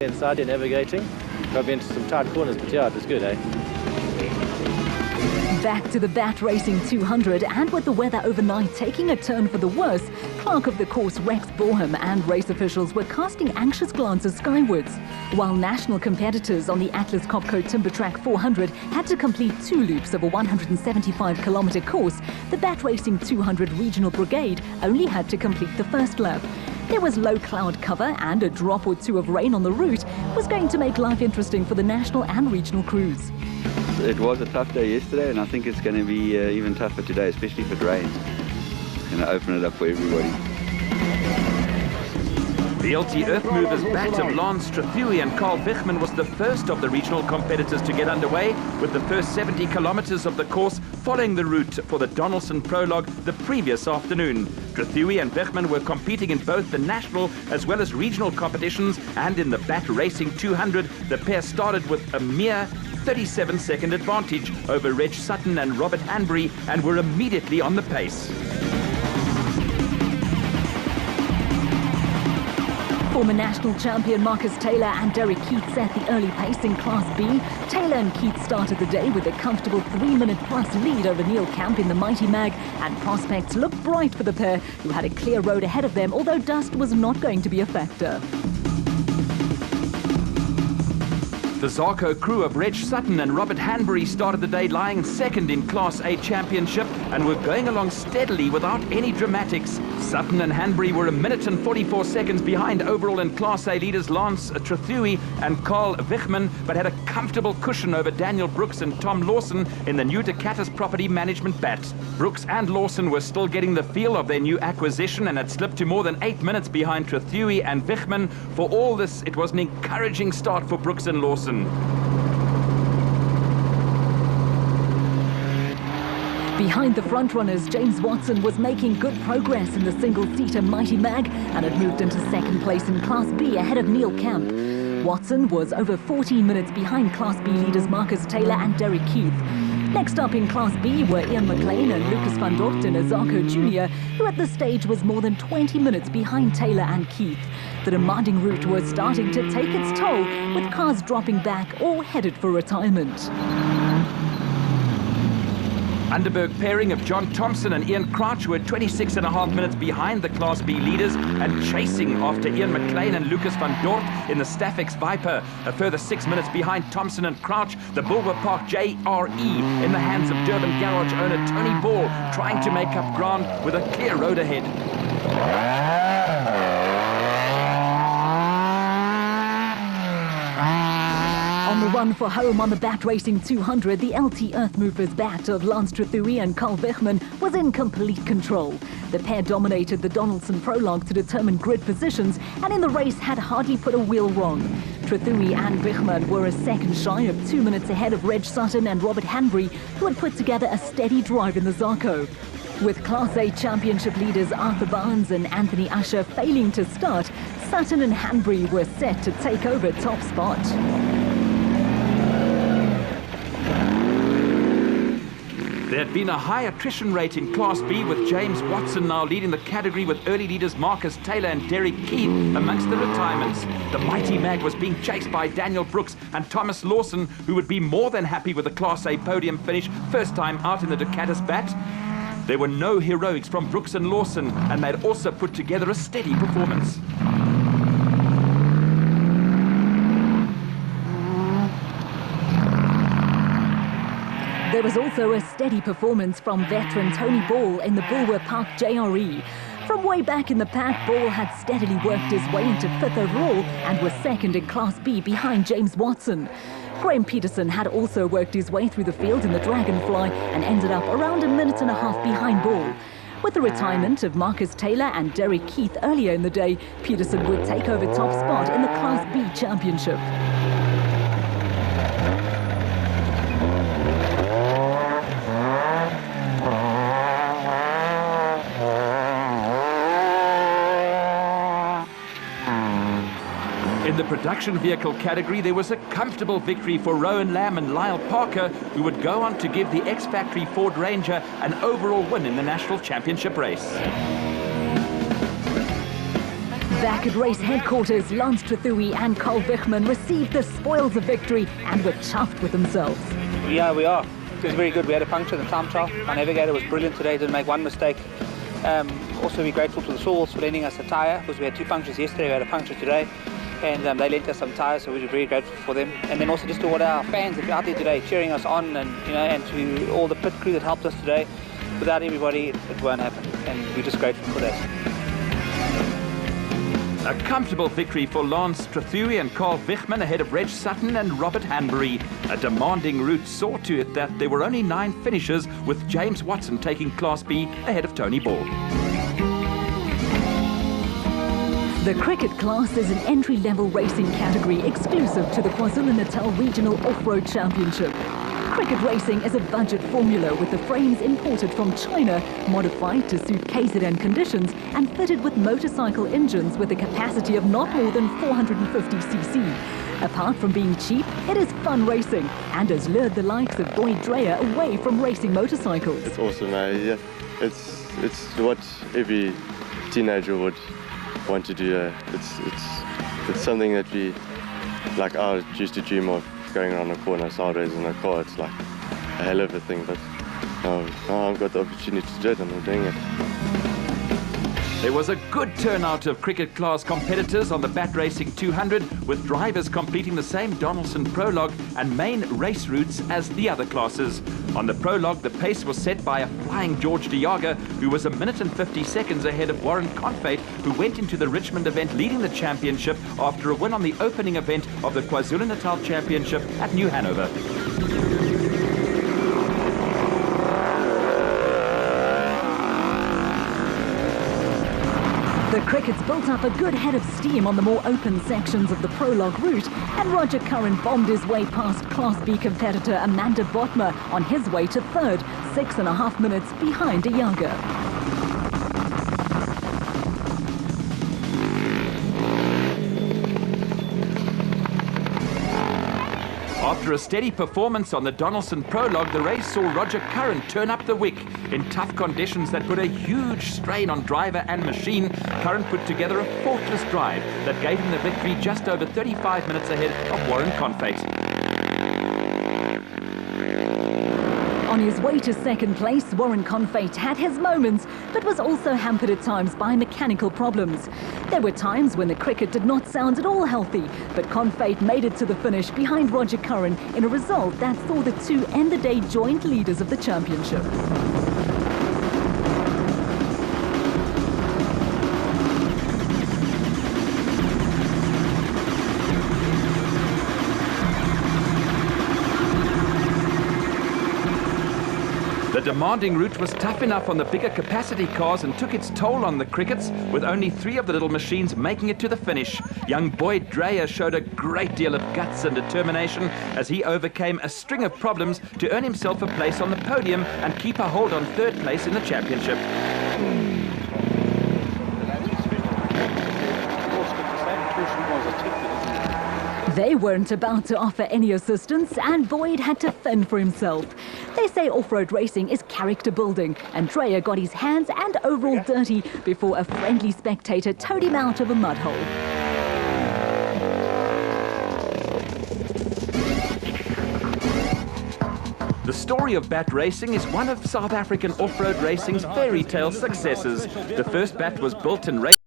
inside, navigating. Got me into some tight corners, but yeah, it was good, eh? Back to the Bat Racing 200, and with the weather overnight taking a turn for the worse, clerk of the course Rex Boreham and race officials were casting anxious glances skywards. While national competitors on the Atlas Copco Timber Track 400 had to complete 2 loops of a 175-kilometre course, the Bat Racing 200 Regional Brigade only had to complete the first lap. There was low cloud cover, and a drop or two of rain on the route was going to make life interesting for the national and regional crews. It was a tough day yesterday, and I think it's going to be even tougher today, especially if it rains. It's going to open it up for everybody. The LT Earthmovers bat of Lance Strathui and Carl Wichmann was the first of the regional competitors to get underway, with the first 70 kilometers of the course following the route for the Donaldson Prologue the previous afternoon. Strathui and Wichmann were competing in both the national as well as regional competitions, and in the Bat Racing 200, the pair started with a mere 37-second advantage over Reg Sutton and Robert Hanbury, and were immediately on the pace. Former national champion Marcus Taylor and Derek Keith set the early pace in Class B. Taylor and Keith started the day with a comfortable 3-minute-plus lead over Neil Camp in the Mighty Mag, and prospects looked bright for the pair, who had a clear road ahead of them, although dust was not going to be a factor. The Zarco crew of Reg Sutton and Robert Hanbury started the day lying second in Class A Championship and were going along steadily without any dramatics. Sutton and Hanbury were 1 minute and 44 seconds behind overall in Class A leaders Lance Strathui and Carl Wichmann, but had a comfortable cushion over Daniel Brooks and Tom Lawson in the new Ducatis Property Management Bat. Brooks and Lawson were still getting the feel of their new acquisition and had slipped to more than 8 minutes behind Strathui and Wichmann. For all this, it was an encouraging start for Brooks and Lawson. Behind the frontrunners, James Watson was making good progress in the single-seater Mighty Mag and had moved into second place in Class B ahead of Neil Camp. Watson was over 14 minutes behind Class B leaders Marcus Taylor and Derek Keith. Next up in Class B were Ian McLean and Lucas van Dort in a Zarco Jr., who at this stage was more than 20 minutes behind Taylor and Keith. The demanding route was starting to take its toll, with cars dropping back or headed for retirement. Underberg pairing of John Thompson and Ian Crouch were 26.5 minutes behind the Class B leaders and chasing after Ian McLean and Lucas van Dort in the Staffex Viper. A further 6 minutes behind Thompson and Crouch, the Bulwer Park JRE in the hands of Durban garage owner Tony Ball, trying to make up ground with a clear road ahead. On the run for home on the Bat Racing 200, the LT Earthmovers bat of Lance Strathui and Carl Wichmann was in complete control. The pair dominated the Donaldson Prologue to determine grid positions, and in the race had hardly put a wheel wrong. Strathui and Wichmann were a second shy of 2 minutes ahead of Reg Sutton and Robert Hanbury, who had put together a steady drive in the Zarco. With Class A Championship leaders Arthur Barnes and Anthony Usher failing to start, Sutton and Hanbury were set to take over top spot. There had been a high attrition rate in Class B, with James Watson now leading the category with early leaders Marcus Taylor and Derek Keith amongst the retirements. The Mighty Mag was being chased by Daniel Brooks and Thomas Lawson, who would be more than happy with a Class A podium finish, first time out in the Ducatis Bat. There were no heroics from Brooks and Lawson, and they'd also put together a steady performance. There was also a steady performance from veteran Tony Ball in the Bulwer Park JRE. From way back in the pack, Ball had steadily worked his way into 5th overall and was second in Class B behind James Watson. Graham Peterson had also worked his way through the field in the Dragonfly and ended up around 1.5 minutes behind Ball. With the retirement of Marcus Taylor and Derek Keith earlier in the day, Peterson would take over top spot in the Class B Championship. In the production vehicle category, there was a comfortable victory for Rowan Lamb and Lyle Parker, who would go on to give the X-Factory Ford Ranger an overall win in the National Championship race. Back at race headquarters, Lance Trethewey and Carl Wichmann received the spoils of victory and were chuffed with themselves. Yeah, we are. It was very good. We had a puncture in the time trial. Our navigator was brilliant today, didn't make one mistake. Also, we're grateful to the Sauls for lending us a tyre, because we had 2 punctures yesterday, we had a puncture today, and they lent us some tyres, so we were very grateful for them. And then also just to all our fans that were out there today cheering us on, and and to all the pit crew that helped us today. Without everybody, it won't happen, and we're just grateful for that. A comfortable victory for Lance Trethewey and Carl Wichmann ahead of Reg Sutton and Robert Hanbury. A demanding route saw to it that there were only 9 finishers, with James Watson taking Class B ahead of Tony Ball. The cricket class is an entry-level racing category exclusive to the KwaZulu-Natal Regional Off-Road Championship. Cricket racing is a budget formula with the frames imported from China, modified to suit KZN conditions and fitted with motorcycle engines with a capacity of not more than 450cc. Apart from being cheap, it is fun racing and has lured the likes of Boyd Dreyer away from racing motorcycles. It's awesome, yeah. It's what every teenager would want to do. It's something that I used to dream of, going around a corner sideways in a car. It's like a hell of a thing, but now I've got the opportunity to do it and I'm doing it. There was a good turnout of cricket class competitors on the Bat Racing 200, with drivers completing the same Donaldson prologue and main race routes as the other classes. On the prologue, the pace was set by a flying George de Jager, who was 1 minute and 50 seconds ahead of Warren Confate, who went into the Richmond event leading the championship after a win on the opening event of the KwaZulu-Natal Championship at New Hanover. The Crickets built up a good head of steam on the more open sections of the prologue route, and Roger Curran bombed his way past Class B competitor Amanda Botma on his way to third, 6.5 minutes behind de Jager. After a steady performance on the Donaldson prologue, the race saw Roger Curran turn up the wick. In tough conditions that put a huge strain on driver and machine, Curran put together a faultless drive that gave him the victory just over 35 minutes ahead of Warren Confate. On his way to second place, Warren Confate had his moments, but was also hampered at times by mechanical problems. There were times when the cricket did not sound at all healthy, but Confate made it to the finish behind Roger Curran in a result that saw the two end the day joint leaders of the championship. The demanding route was tough enough on the bigger capacity cars and took its toll on the Crickets, with only 3 of the little machines making it to the finish. Young Boyd Dreyer showed a great deal of guts and determination as he overcame a string of problems to earn himself a place on the podium and keep a hold on third place in the championship. They weren't about to offer any assistance, and Boyd had to fend for himself. They say off-road racing is character building, and Dreyer got his hands and overall dirty before a friendly spectator towed him out of a mud hole. The story of Bat Racing is one of South African off-road racing's fairy tale successes. The first Bat was built and raced